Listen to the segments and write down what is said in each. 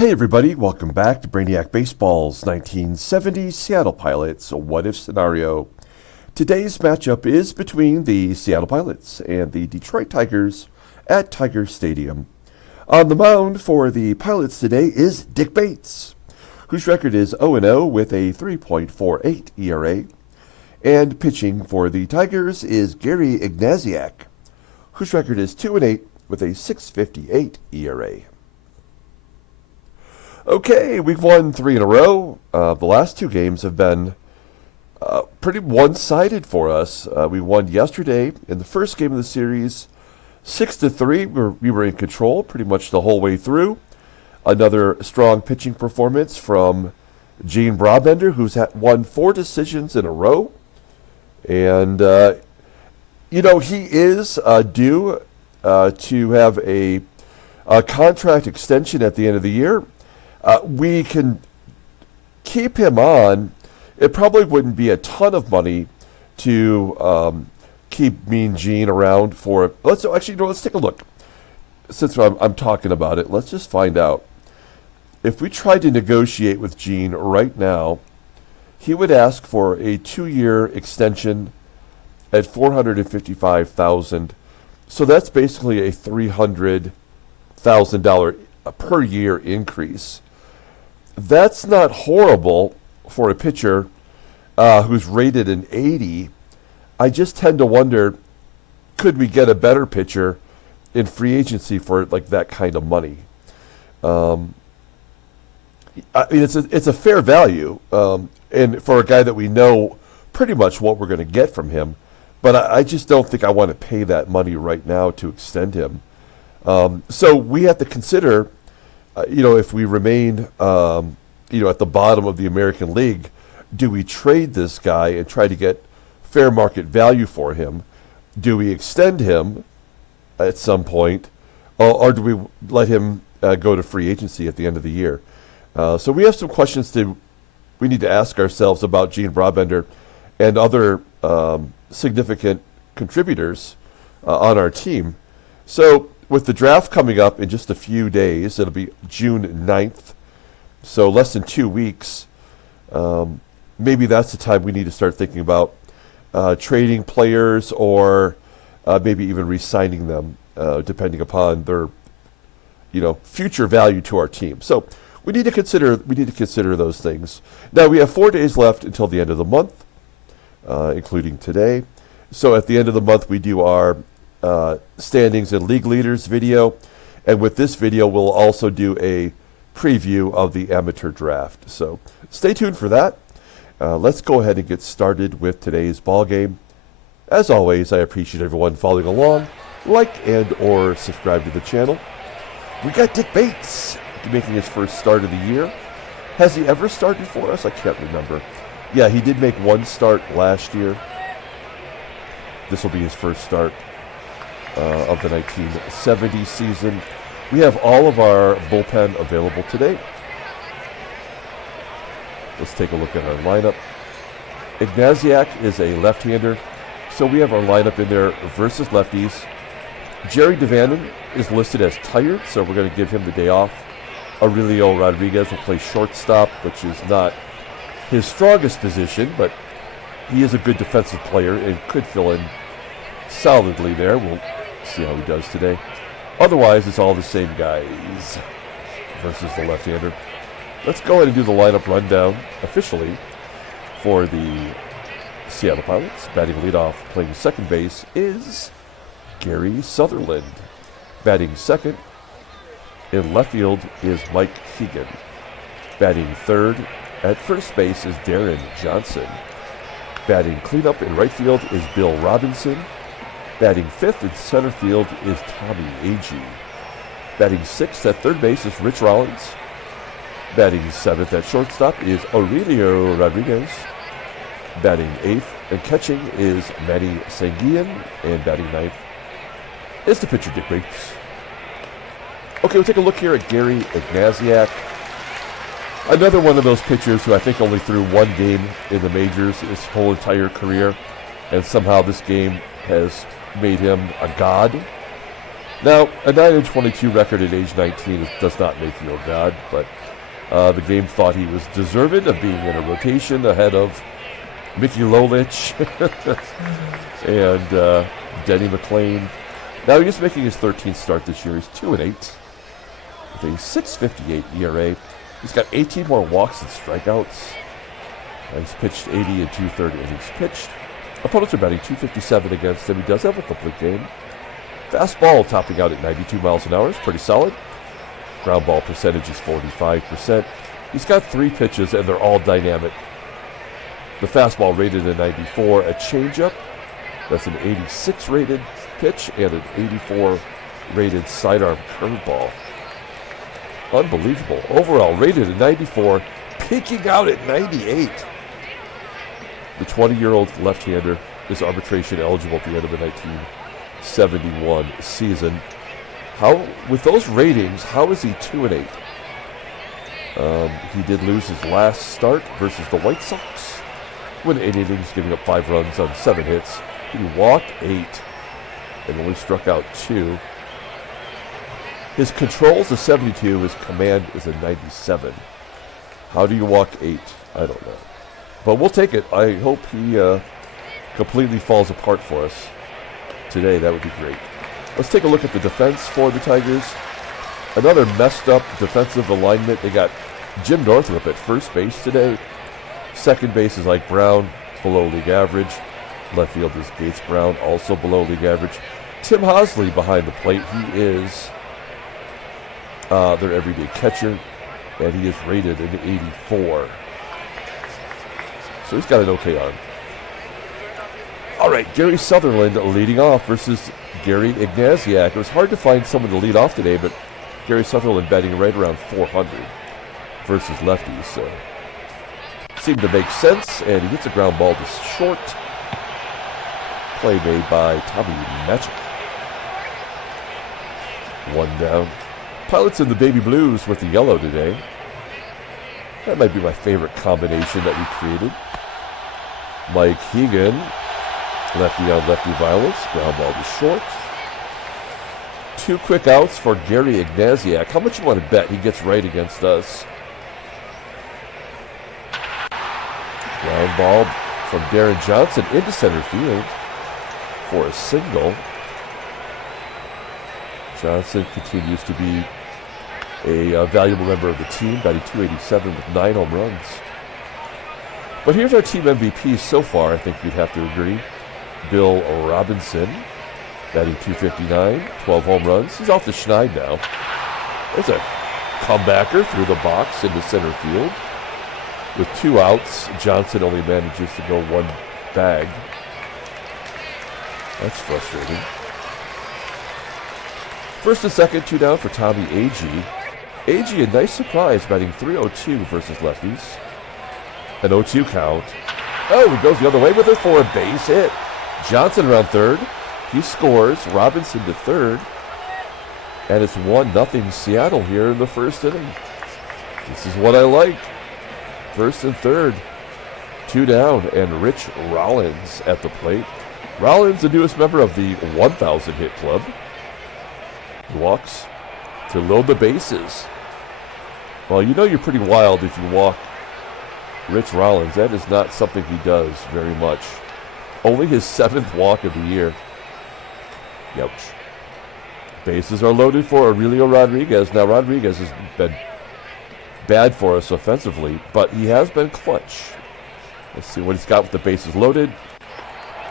Hey everybody, welcome back to Brainiac Baseball's 1970 Seattle Pilots What If Scenario. Today's matchup is between the Seattle Pilots and the Detroit Tigers at Tiger Stadium. On the mound for the Pilots today is Dick Bates, whose record is 0-0 with a 3.48 ERA. And pitching for the Tigers is Gary Ignasiak, whose record is 2-8 with a 6.58 ERA. Okay, we've won 3 in a row. The last 2 games have been pretty one-sided for us. We won yesterday in the first game of the series, 6-3. We were in control pretty much the whole way through. Another strong pitching performance from Gene Brabender, who's won 4 decisions in a row. And, he is due to have a contract extension at the end of the year. We can keep him on. It probably wouldn't be a ton of money to keep Mean Gene around for. Let's take a look. Since I'm talking about it, let's just find out. If we tried to negotiate with Gene right now, he would ask for a 2-year extension at $455,000. So that's basically a $300,000 per year increase. That's not horrible for a pitcher who's rated an 80. I just tend to wonder, could we get a better pitcher in free agency for like that kind of money? It's a fair value, and for a guy that we know pretty much what we're going to get from him. But I just don't think I want to pay that money right now to extend him. So we have to consider, if we remain, at the bottom of the American League, do we trade this guy and try to get fair market value for him? Do we extend him at some point, or do we let him go to free agency at the end of the year? So we have some questions we need to ask ourselves about Gene Brabender and other significant contributors on our team. So with the draft coming up in just a few days, it'll be June 9th, so less than 2 weeks. Maybe that's the time we need to start thinking about trading players or maybe even re-signing them, depending upon their, future value to our team. So we need to consider those things. Now we have 4 days left until the end of the month, including today. So at the end of the month, we do our standings and league leaders video, and with this video we'll also do a preview of the amateur draft. So stay tuned for that. Let's go ahead and get started with today's ball game. As always, I appreciate everyone following along. Like and or subscribe to the channel. We got Dick Bates making his first start of the year. Has he ever started for us? I can't remember. Yeah, he did make 1 start last year. This will be his first start of the 1970 season. We have all of our bullpen available today. Let's take a look at our lineup. Ignasiak is a left-hander, so we have our lineup in there versus lefties. Jerry Devanin is listed as tired, so we're going to give him the day off. Aurelio Rodriguez will play shortstop, which is not his strongest position, but he is a good defensive player and could fill in solidly there. We'll see how he does today. Otherwise, it's all the same guys versus the left-hander. Let's go ahead and do the lineup rundown officially for the Seattle Pilots. Batting leadoff, playing second base, is Gary Sutherland. Batting second in left field is Mike HEGAN. Batting third at first base is Deron Johnson. Batting cleanup in right field is Bill Robinson. Batting fifth in center field is Tommie AGEE. Batting sixth at third base is Rich Rollins. Batting seventh at shortstop is Aurelio Rodriguez. Batting eighth and catching is Manny SANGUILLEN. And batting ninth is the pitcher Dick Bates. Okay, we'll take a look here at Gary Ignasiak. Another one of those pitchers who I think only threw 1 game in the majors his whole entire career, and somehow this game has made him a god. Now, a 9-22 record at age 19 does not make you a god, but the game thought he was deserving of being in a rotation ahead of Mickey Lolich and Denny McLean. Now he's making his 13th start this year. He's 2-8 with a 6.58 ERA. He's got 18 more walks and strikeouts. He's pitched 80 and 2/3 innings pitched. Opponents are batting .257 against him. He does have a complete game. Fastball topping out at 92 miles an hour is pretty solid. Ground ball percentage is 45%. He's got 3 pitches, and they're all dynamic. The fastball rated a 94, a changeup, that's an 86 rated pitch, and an 84 rated sidearm curveball. Unbelievable. Overall rated a 94, peaking out at 98. The 20-year-old left-hander is arbitration eligible at the end of the 1971 season. With those ratings, how is he 2-8? He did lose his last start versus the White Sox. Went 8 innings, giving up 5 runs on 7 hits. He walked 8 and only struck out 2. His control's a 72. His command is a 97. How do you walk 8? I don't know. But we'll take it. I hope he completely falls apart for us today. That would be great. Let's take a look at the defense for the Tigers. Another messed up defensive alignment. They got Jim Northrup at first base today. Second base is Ike Brown, below league average. Left field is Gates Brown, also below league average. Tim Hosley behind the plate. He is their everyday catcher, and he is rated an 84. So he's got an okay arm. All right, Gary Sutherland leading off versus Gary Ignasiak. It was hard to find someone to lead off today, but Gary Sutherland batting right around 400 versus lefties. So seemed to make sense, and he hits a ground ball to short. Play made by Tommie MATCHICK. 1 down. Pilots in the baby blues with the yellow today. That might be my favorite combination that we created. Mike HEGAN, lefty on lefty violence, ground ball to short. 2 quick outs for Gary Ignasiak. How much you want to bet he gets right against us? Ground ball from Deron Johnson into center field for a single. Johnson continues to be a valuable member of the team, batting .287 with 9 home runs. But here's our team MVP so far, I think you'd have to agree. Bill Robinson, batting .259, 12 home runs. He's off the schneid now. There's a comebacker through the box into center field. With 2 outs, Johnson only manages to go 1 bag. That's frustrating. First and second, 2 down for Tommie AGEE. AGEE, a nice surprise, batting .302 versus lefties. An 0-2 count. Oh, he goes the other way with it for a base hit. Johnson around third. He scores. Robinson to third. And it's 1-0 Seattle here in the first inning. This is what I like. First and third. 2 down, and Rich Rollins at the plate. Rollins, the newest member of the 1,000 hit club. He walks to load the bases. Well, you know you're pretty wild if you walk Rich Rollins. That is not something he does very much. Only his 7th walk of the year. Ouch. Bases are loaded for Aurelio Rodriguez. Now, Rodriguez has been bad for us offensively, but he has been clutch. Let's see what he's got with the bases loaded.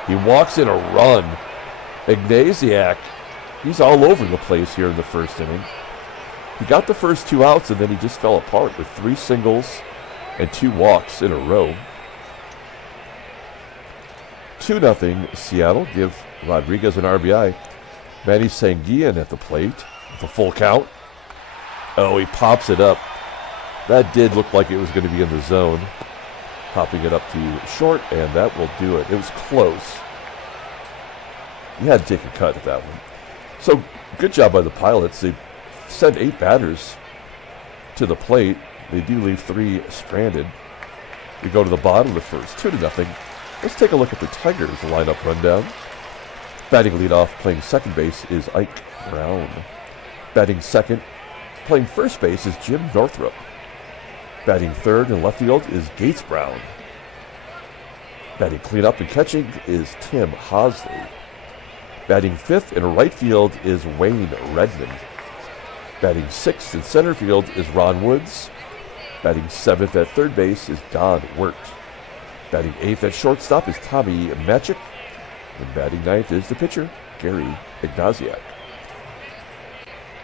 He walks in a run. Ignasiak, he's all over the place here in the first inning. He got the first 2 outs, and then he just fell apart with 3 singles and 2 walks in a row. 2-0 Seattle. Give Rodriguez an RBI. Manny SANGUILLEN at the plate with a full count. Oh, he pops it up. That did look like it was going to be in the zone. Popping it up to short, and that will do it. It was close. You had to take a cut at that one. So, good job by the Pilots. They sent 8 batters to the plate. They do leave 3 stranded. We go to the bottom of the first, 2-0. Let's take a look at the Tigers lineup rundown. Batting leadoff, playing second base, is Ike Brown. Batting second, playing first base, is Jim Northrup. Batting third in left field is Gates Brown. Batting cleanup and catching is Tim Hosley. Batting fifth in right field is Wayne Redmond. Batting sixth in center field is Ron Woods. Batting seventh at third base is Don WERT. Batting eighth at shortstop is Tommie MATCHICK. And batting ninth is the pitcher, Gary Ignasiak.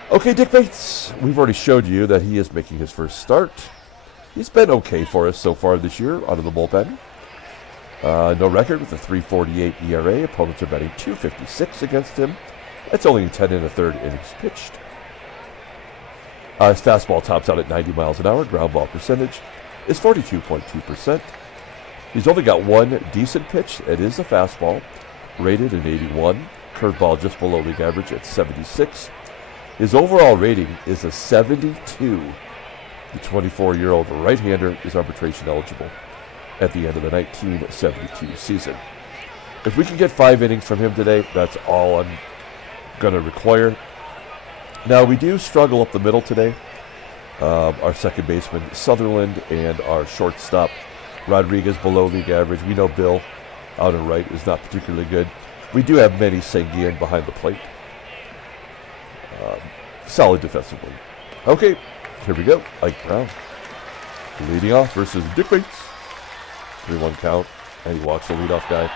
Okay, Dick Bates, we've already showed you that he is making his first start. He's been okay for us so far this year out of the bullpen. No record with a 3.48 ERA. Opponents are batting .256 against him. That's only 10 1/3 innings pitched. His fastball tops out at 90 miles an hour. Ground ball percentage is 42.2%. He's only got one decent pitch. It is a fastball, rated at 81. Curveball just below league average at 76. His overall rating is a 72. The 24-year-old right-hander is arbitration eligible at the end of the 1972 season. If we can get 5 innings from him today, that's all I'm going to require. Now, we do struggle up the middle today. Our second baseman, Sutherland, and our shortstop, Rodriguez, below league average. We know Bill, out and right, is not particularly good. We do have Manny SANGUILLEN behind the plate. Solid defensively. Okay, here we go. Ike Brown leading off versus Dick Bates. 3-1 count, and he walks the leadoff guy.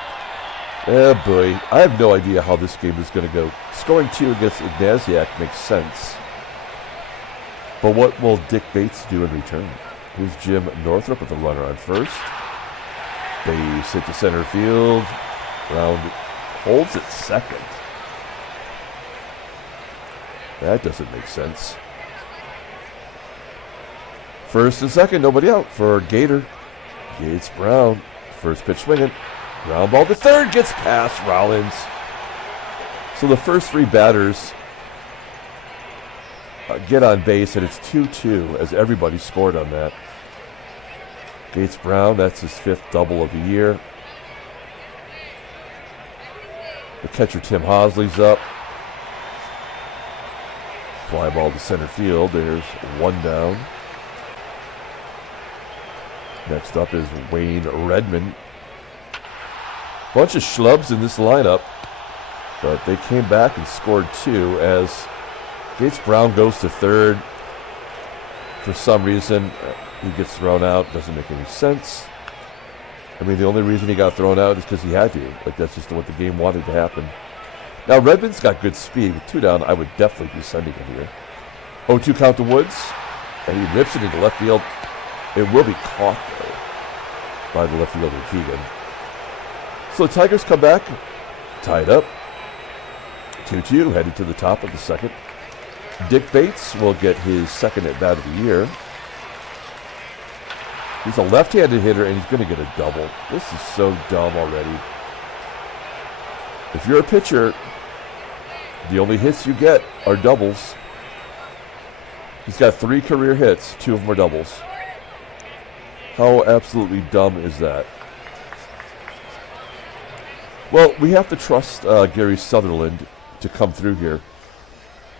Oh boy, I have no idea how this game is going to go. Scoring 2 against Ignasiak makes sense. But what will Dick Bates do in return? Here's Jim Northrup with a runner on first. Base hit to center field. Brown holds at second. That doesn't make sense. First and second, nobody out for Gator. Gates Brown. First pitch swinging. Ground ball to third, gets past Rollins. So the first 3 batters get on base, and it's 2-2 as everybody scored on that. Gates Brown, that's his 5th double of the year. The catcher Tim Hosley's up. Fly ball to center field. There's 1 down. Next up is Wayne Redmond. Bunch of schlubs in this lineup, but they came back and scored 2 as Gates Brown goes to third. For some reason, he gets thrown out. Doesn't make any sense. I mean, the only reason he got thrown out is because he had to. Like, that's just what the game wanted to happen. Now, Redmond's got good speed. With 2 down, I would definitely be sending him here. 0-2 count to Woods, and he rips it into left field. It will be caught, though, by the left fielder, HEGAN. So the Tigers come back, tied up. 2-2, headed to the top of the second. Dick Bates will get his second at-bat of the year. He's a left-handed hitter, and he's going to get a double. This is so dumb already. If you're a pitcher, the only hits you get are doubles. He's got 3 career hits. 2 of them are doubles. How absolutely dumb is that? Well, we have to trust Gary Sutherland to come through here.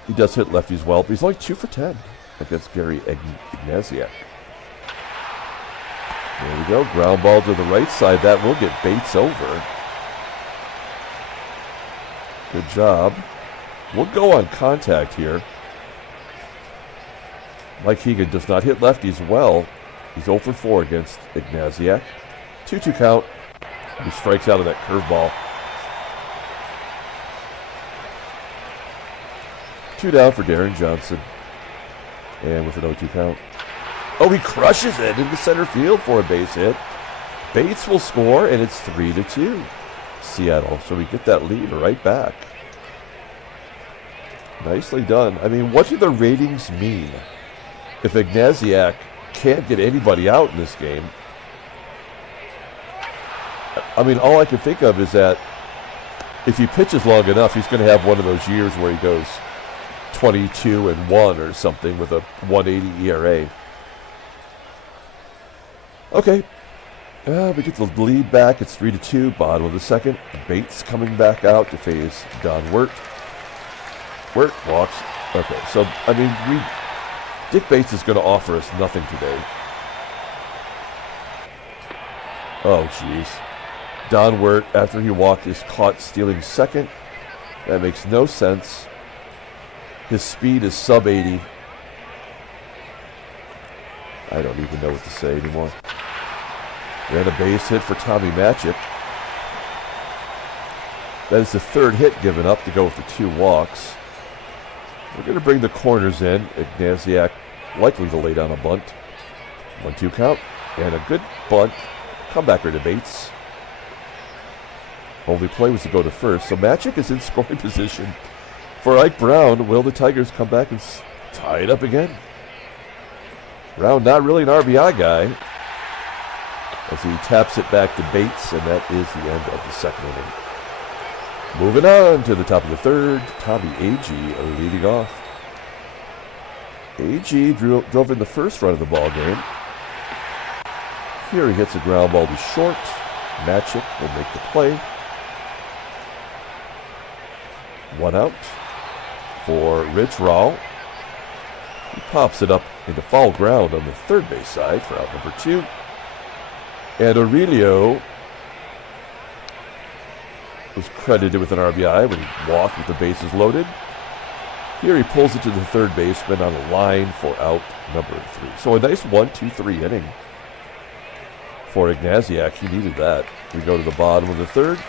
He does hit lefties well, but he's only 2 for 10 against Gary Ignasiak. There we go. Ground ball to the right side. That will get Bates over. Good job. We'll go on contact here. Mike HEGAN does not hit lefties well. He's 0 for 4 against Ignasiak. 2-2 count. He strikes out of that curveball. 2 down for Deron Johnson. And with an 0-2 count. Oh, he crushes it into center field for a base hit. Bates will score, and it's 3-2. Seattle. So we get that lead right back. Nicely done. I mean, what do the ratings mean if Ignasiak can't get anybody out in this game? I mean, all I can think of is that if he pitches long enough, he's going to have one of those years where he goes 22-1 or something with a 1.80 ERA. Okay, We get the lead back. It's 3-2. Bottom of the second. Bates coming back out to face Don WERT. WERT walks. Okay, so, I mean, Dick Bates is going to offer us nothing today. Oh, jeez. Don WERT, after he walked, is caught stealing second. That makes no sense. His speed is sub 80. I don't even know what to say anymore. And a base hit for Tommie MATCHICK. That is the third hit given up to go with the 2 walks. We're going to bring the corners in. Ignasiak likely to lay down a bunt. 1-2 count. And a good bunt. Comebacker to Bates. Only play was to go to first. So MATCHICK is in scoring position for Ike Brown. Will the Tigers come back and tie it up again? Brown not really an RBI guy, as he taps it back to Bates, and that is the end of the second inning. Moving on to the top of the third, Tommie AGEE leading off. AGEE drove in the first run of the ball game. Here he hits a ground ball to short. MATCHICK will make the play. 1 out for Rich Rawl. He pops it up into foul ground on the third base side for out number 2. And Aurelio was credited with an RBI when he walked with the bases loaded. Here he pulls it to the third baseman on a line for out number 3. So a nice 1-2-3 inning for Ignasiak. He needed that. We go to the bottom of the third.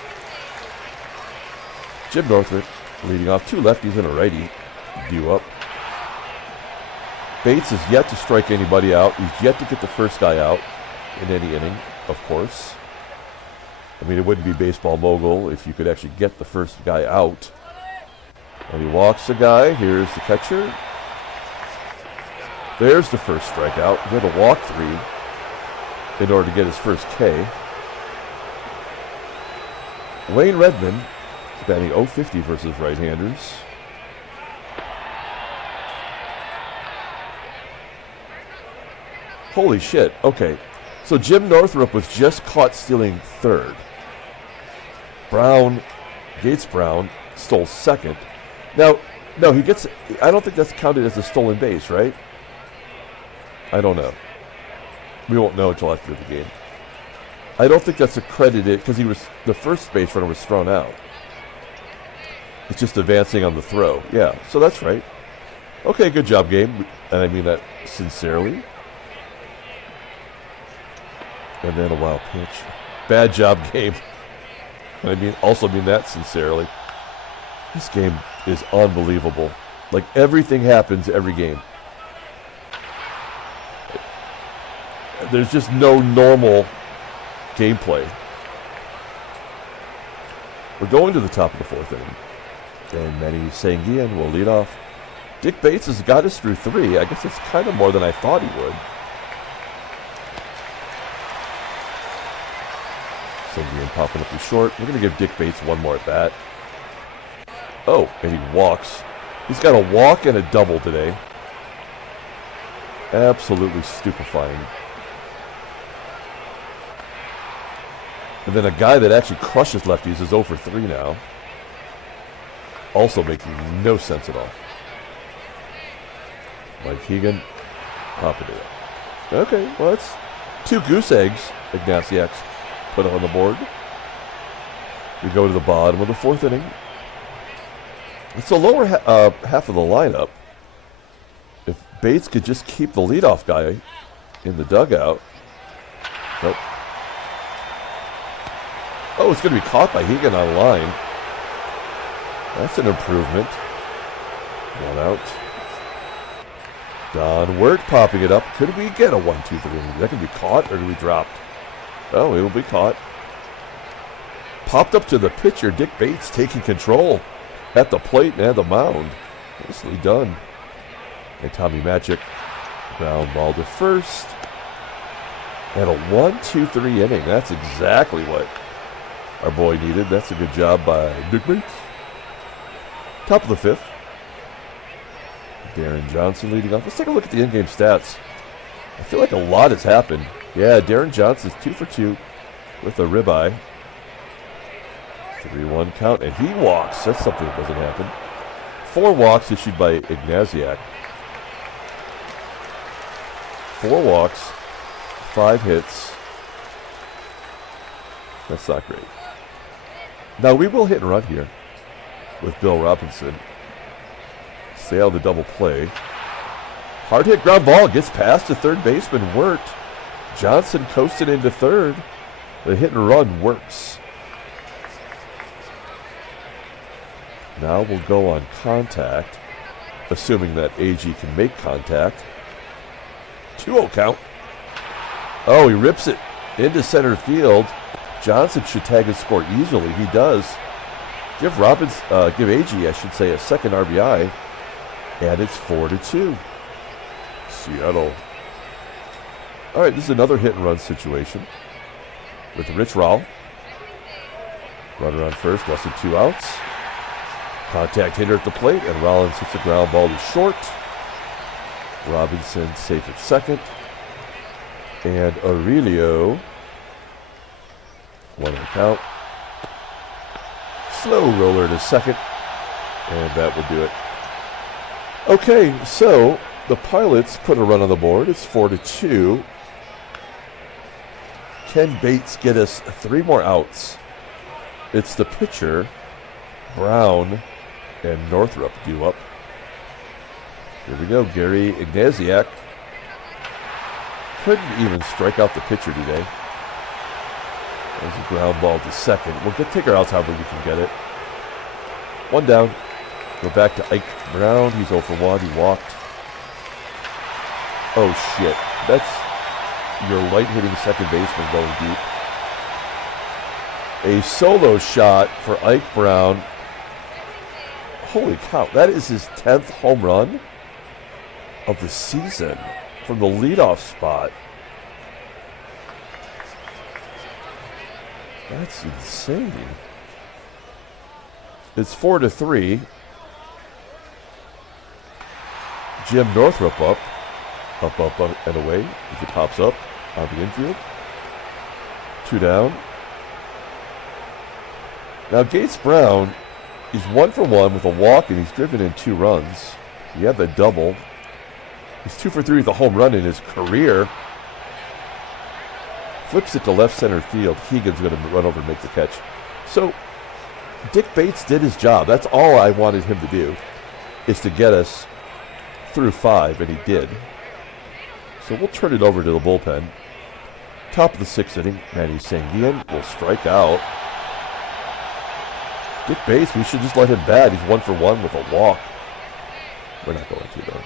Jim Northrup leading off, 2 lefties and a righty due up. Bates is yet to strike anybody out. He's yet to get the first guy out in any inning, of course. I mean, it wouldn't be baseball mogul if you could actually get the first guy out. And he walks the guy. Here's the catcher. There's the first strikeout. He had to walk 3 in order to get his first K. Wayne Redmond batting .050 versus right-handers. Holy shit. Okay. So Jim Northrup was just caught stealing third. Gates Brown stole second. Now, no, I don't think that's counted as a stolen base, right? I don't know. We won't know until after the game. I don't think that's accredited because the first base runner was thrown out. It's just advancing on the throw. Yeah, so that's right. Okay, good job, Gabe. And I mean that sincerely. And then a wild pitch. Bad job, Gabe. And I also mean that sincerely. This game is unbelievable. Like, everything happens every game. There's just no normal gameplay. We're going to the top of the fourth inning. And Manny SANGUILLEN will lead off. Dick Bates has got us through 3. I guess it's kind of more than I thought he would. SANGUILLEN popping up to short. We're going to give Dick Bates one more at bat. Oh, and he walks. He's got a walk and a double today. Absolutely stupefying. And then a guy that actually crushes lefties is 0 for 3 now. Also making no sense at all. Mike HEGAN, popping it up. Okay, well, that's 2 goose eggs Ignasiak's put on the board. We go to the bottom of the fourth inning. It's the lower half of the lineup. If Bates could just keep the leadoff guy in the dugout. Nope. Oh, it's going to be caught by HEGAN on line. That's an improvement. 1 out. Don WERT popping it up. Could we get a 1-2-3? That can be caught or do we drop? Oh, it'll be caught. Popped up to the pitcher, Dick Bates taking control at the plate and the mound. Nicely done. And Tommie MATCHICK, ground ball to first. And a 1-2-3 inning. That's exactly what our boy needed. That's a good job by Dick Bates. Top of the fifth. Deron Johnson leading off. Let's take a look at the in-game stats. I feel like a lot has happened. Yeah, Deron Johnson's 2 for 2 with a ribeye. 3-1 count, and he walks. That's something that doesn't happen. 4 walks issued by Ignasiak. 4 walks, 5 hits. That's not great. Now we will hit and run here with Bill Robinson. Stay out of the double play. Hard hit ground ball gets past the third baseman, WERT. Johnson coasted into third. The hit and run works. Now we'll go on contact, assuming that AGEE can make contact. 2-0 count. Oh, he rips it into center field. Johnson should tag his score easily. He does. Give AGEE, I should say, a second RBI, and it's 4-2. Seattle. All right, this is another hit and run situation with Rich Rowell. Runner on first, less than 2 outs. Contact hitter at the plate, and Rollins hits a ground ball to short. Robinson safe at second. And Aurelio, 1 count. Slow roller to second, and that will do it. Okay, so the Pilots put a run on the board. It's 4-2. Can Bates get us 3 more outs? It's the pitcher, Brown, and Northrup due up. Here we go, Gary Ignasiak. Couldn't even strike out the pitcher today. There's a ground ball to second. We'll take our outs however we can get it. 1 down. Go back to Ike Brown. He's 0 for 1. He walked. Oh, shit. That's your light-hitting second baseman going deep. A solo shot for Ike Brown. Holy cow. That is his 10th home run of the season from the leadoff spot. That's insane. It's 4-3. Jim Northrup up, and away. He pops up on the infield. 2 down. Now Gates Brown, he's 1 for 1 with a walk, and he's driven in 2 runs. He had the double. He's 2 for 3 with a home run in his career. Flips it to left center field. HEGAN's going to run over and make the catch. So Dick Bates did his job. That's all I wanted him to do, is to get us through 5, and he did. So we'll turn it over to the bullpen. Top of the 6th inning, Manny will strike out. Dick Bates, we should just let him bat. He's 1 for 1 with a walk. We're not going to, though.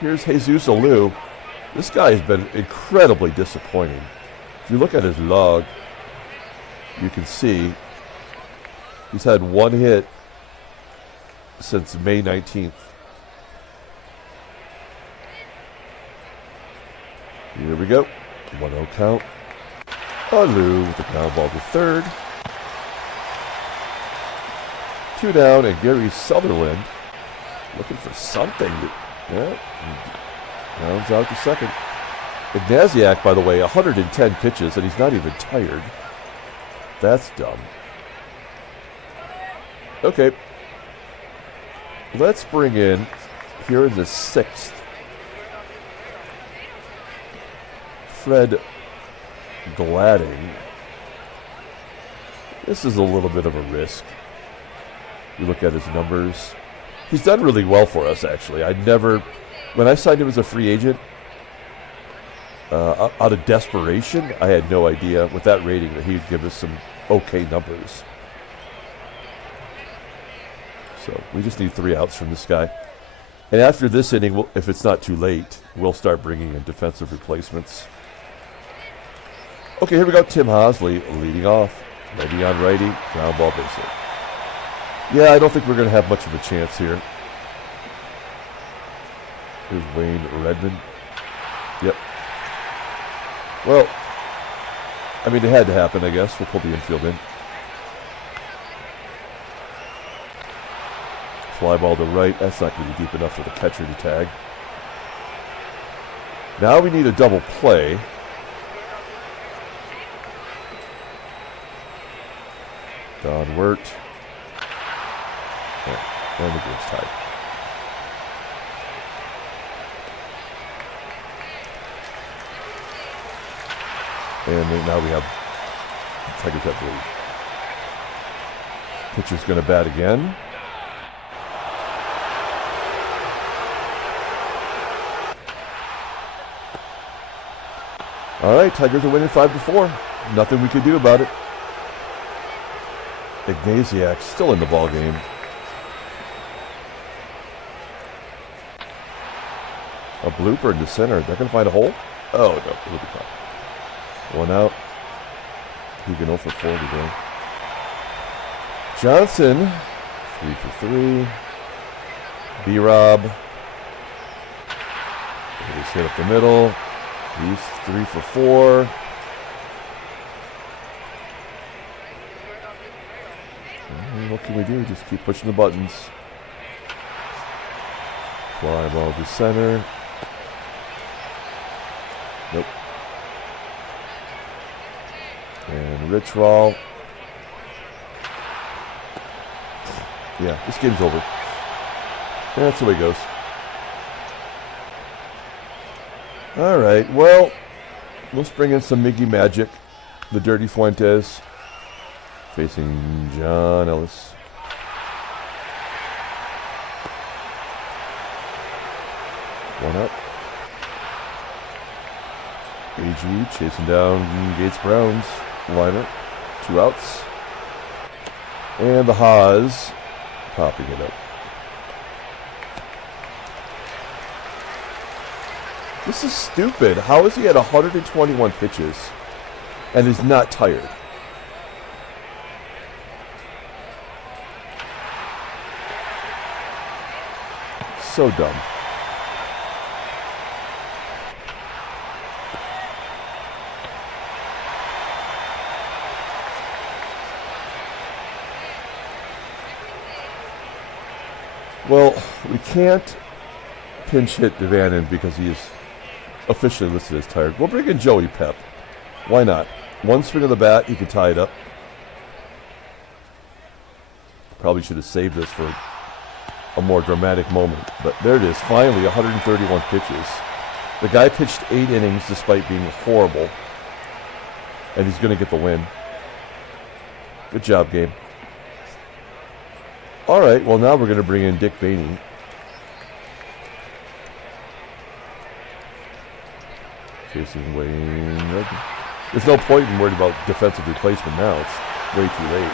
Here's Jesus Alou. This guy has been incredibly disappointing. If you look at his log, you can see he's had 1 hit since May 19th. Here we go. 1-0 count. Alou with the ground ball to third. 2 down, and Gary Sutherland looking for something. Rounds out to second. Ignasiak, by the way, 110 pitches, and he's not even tired. That's dumb. Okay. Let's bring in, here in the 6th, Fred Gladding. This is a little bit of a risk. You look at his numbers. He's done really well for us, actually. When I signed him as a free agent, out of desperation, I had no idea with that rating that he would give us some okay numbers. So we just need 3 outs from this guy. And after this inning, if it's not too late, we'll start bringing in defensive replacements. Okay, here we go. Tim Hosley leading off. Righty on righty, ground ball base hit. Yeah, I don't think we're going to have much of a chance here. Here's Wayne Redmond. Yep. Well, I mean, it had to happen, I guess. We'll pull the infield in. Fly ball to right. That's not going to be deep enough for the catcher to tag. Now we need a double play. Don WERT. Oh, and the game's tied. And then now we have Tigers have the lead. Pitcher's going to bat again. All right, Tigers are winning 5-4. Nothing we can do about it. Ignasiak still in the ball game. A blooper into center. They're going to find a hole? Oh, no. It'll be fine. One out. HEGAN 0 for 4 today. Johnson, 3 for 3. B-Rob. He's hit up the middle. He's 3 for 4. What can we do? Just keep pushing the buttons. Fly ball to center. Nope. And Rich Roll. Yeah, this game's over. That's the way it goes. All right, well, let's bring in some Miggy Magic. The Dirty Fuentes facing John Ellis. One up. AGEE chasing down Gates Brown's liner. 2 outs. And the Haas popping it up. This is stupid. How is he at 121 pitches and is not tired? So dumb. Well, we can't pinch hit Deron because he is officially listed as tired. We'll bring in Joey Pep. Why not? One swing of the bat, he could tie it up. Probably should have saved this for a more dramatic moment. But there it is, finally, 131 pitches. The guy pitched 8 innings despite being horrible. And he's going to get the win. Good job, game. All right, well, now we're going to bring in Dick Bainey. Facing Wayne. There's no point in worrying about defensive replacement now. It's way too late.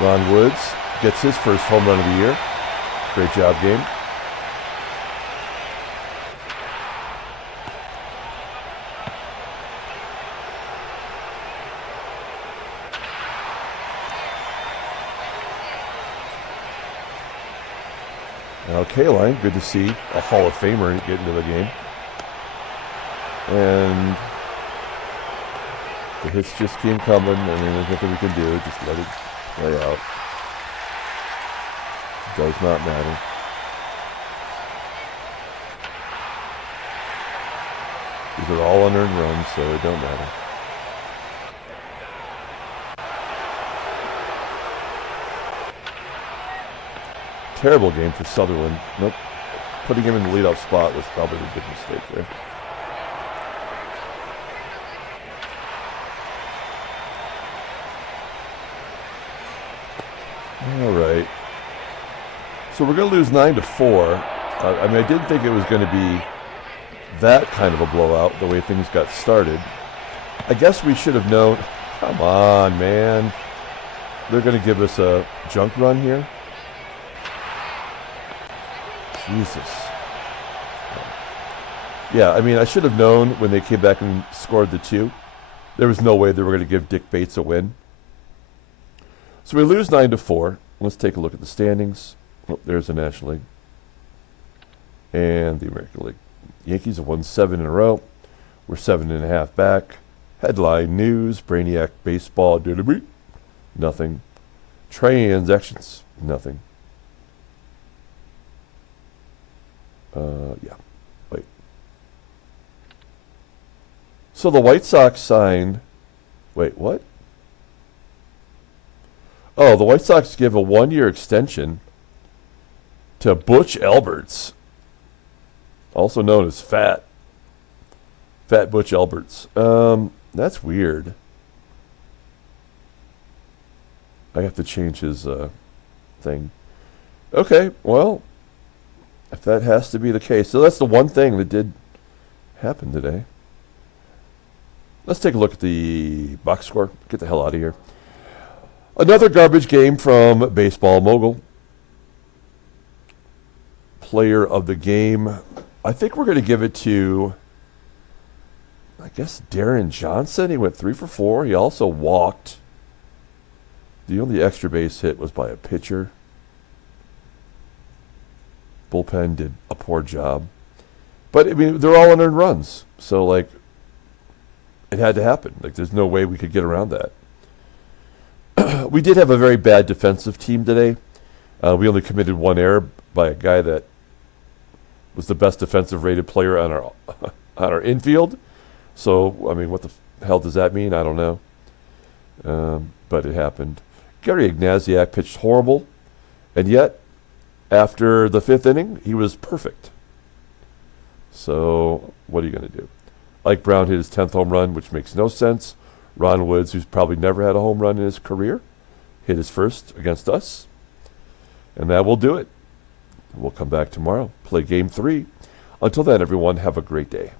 Ron Woods gets his first home run of the year. Great job, game. Now, K-Line, good to see a Hall of Famer get into the game. And the hits just keep coming. I mean, there's nothing we can do. Just let it play out. Does not matter. These are all unearned runs, so it don't matter. Terrible game for Sutherland. Nope. Putting him in the leadoff spot was probably a big mistake there. All right. So we're going to lose 9-4. I mean, I didn't think it was going to be that kind of a blowout, the way things got started. I guess we should have known. Come on, man. They're going to give us a junk run here. Jesus. Yeah, I mean, I should have known when they came back and scored the 2. There was no way they were going to give Dick Bates a win. So we lose 9-4. Let's take a look at the standings. Oh, there's the National League. And the American League. Yankees have won 7 in a row. We're 7.5 back. Headline news, Brainiac baseball, nothing. Transactions, nothing. Yeah. Wait. So the White Sox signed. Wait, what? Oh, the White Sox give a 1-year extension to Butch Alberts, also known as Fat Butch Alberts. That's weird. I have to change his thing. Okay, well, if that has to be the case. So that's the one thing that did happen today. Let's take a look at the box score. Get the hell out of here. Another garbage game from Baseball Mogul. Player of the game. I think we're going to give it to, I guess, Deron Johnson. He went 3 for 4. He also walked. The only extra base hit was by a pitcher. Bullpen did a poor job. But, I mean, they're all unearned runs. So, like, it had to happen. Like, there's no way we could get around that. We did have a very bad defensive team today. We only committed 1 error by a guy that was the best defensive rated player on our infield. So, I mean, what the hell does that mean? I don't know. But it happened. Gary Ignasiak pitched horrible. And yet, after the 5th inning, he was perfect. So, what are you going to do? Ike Brown hit his 10th home run, which makes no sense. Ron Woods, who's probably never had a home run in his career, hit his first against us. And that will do it. We'll come back tomorrow, play Game 3. Until then, everyone, have a great day.